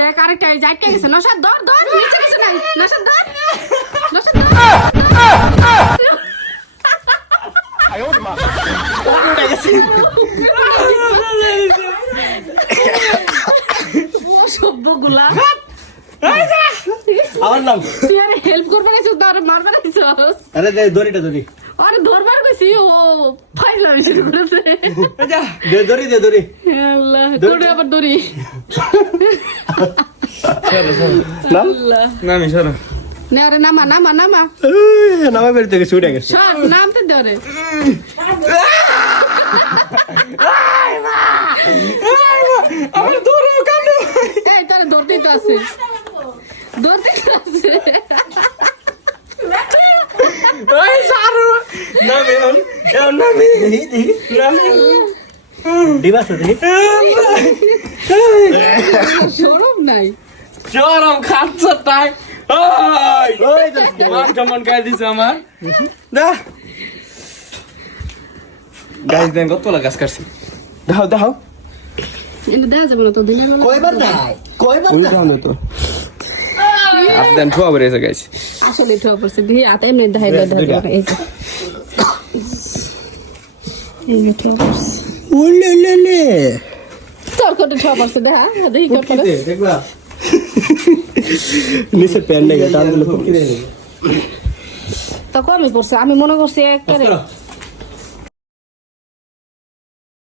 দেখ আরেকটা এই যাইকে গেছে। নসাদ ধর ধর নিচে গেছে নাই নসাদ ধর নসাদ ধর সভ্যগুলা আমার নাম। তুই আরে হেল্প করবে গেছিস তো আরে মারবে গেছিস আরে দড়িটা দড়ি। গেছি ও ফাইলাম শুরু করেছে দে দড়ি দে দড়ি। আল্লাহ তোরে আবার দড়ি। নাম? নামি সরো। নে আরে নামা নামা নামা। নামা বের থেকে ছুটে গেছে। সব নামতে ধরে। আমার দৌড় কান্দো এই তোরে ধরতেই তো আছে। ধরতেই তো আছে। ওই সারু নামি এখন নামি দেখি দেখি নামি দেখি সরম নাই। চরম খাচ্ছে তাই। মান দিছে আমার? দা। গাছ দেন কতলা গাছ কাটছি। দাও দাও। ঠুয়া গাছ আসলে ঠোয়া পড়ছে দিয়ে আটা এমনি দেখাই দেয় দুইটা। এই যে পড়ছে ওলে লে লে তোর ঠোয়া পড়ছে দেখা দেখি কত দেখলা নিচে প্যান নেই টান দিলে ফুটকি কমই পড়ছে আমি মনে করছি একেবারে